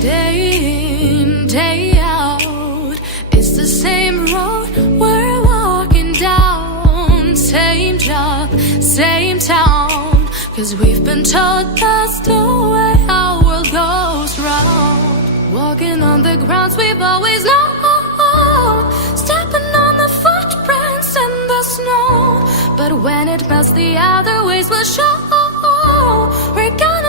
Day in, day out, it's the same road we're walking down. Same job, same town, 'cause we've been told that's the way our world goes round. Walking on the grounds we've always known, stepping on the footprints in the snow. But when it melts, the other ways will show. We're gonna